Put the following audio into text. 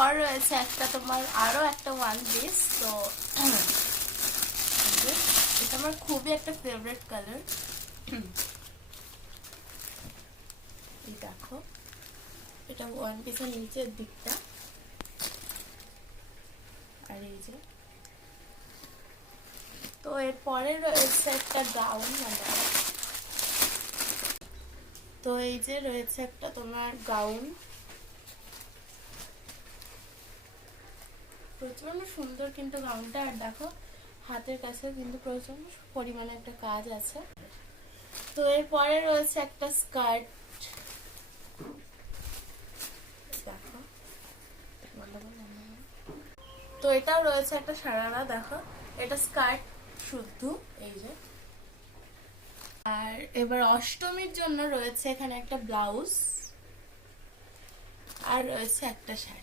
এরপর রয়েছে একটা তোমার আরো একটা ওয়ান পিস। তো এটা আমার খুবই একটা ফেভারিট কালার। এই দেখো, এটা ওয়ান পিসের নিচের দিকটা, আর এই যে। তো এরপরে রয়েছে একটা গাউন, তো এই যে রয়েছে একটা তোমার গাউন, প্রচন্ড সুন্দর কিন্তু গাউনটা। আর দেখো হাতের কাছে কিন্তু প্রচন্ড পরিমাণে একটা কাজ আছে। তো এরপরে রয়েছে একটা স্কার্ট, দেখো। তো এটাও রয়েছে একটা সারারা, দেখো এটা স্কার্ট শুদ্ধ, এই যে। আর এবার অষ্টমীর জন্য রয়েছে এখানে একটা ব্লাউজ, আর রয়েছে একটা শাড়ি।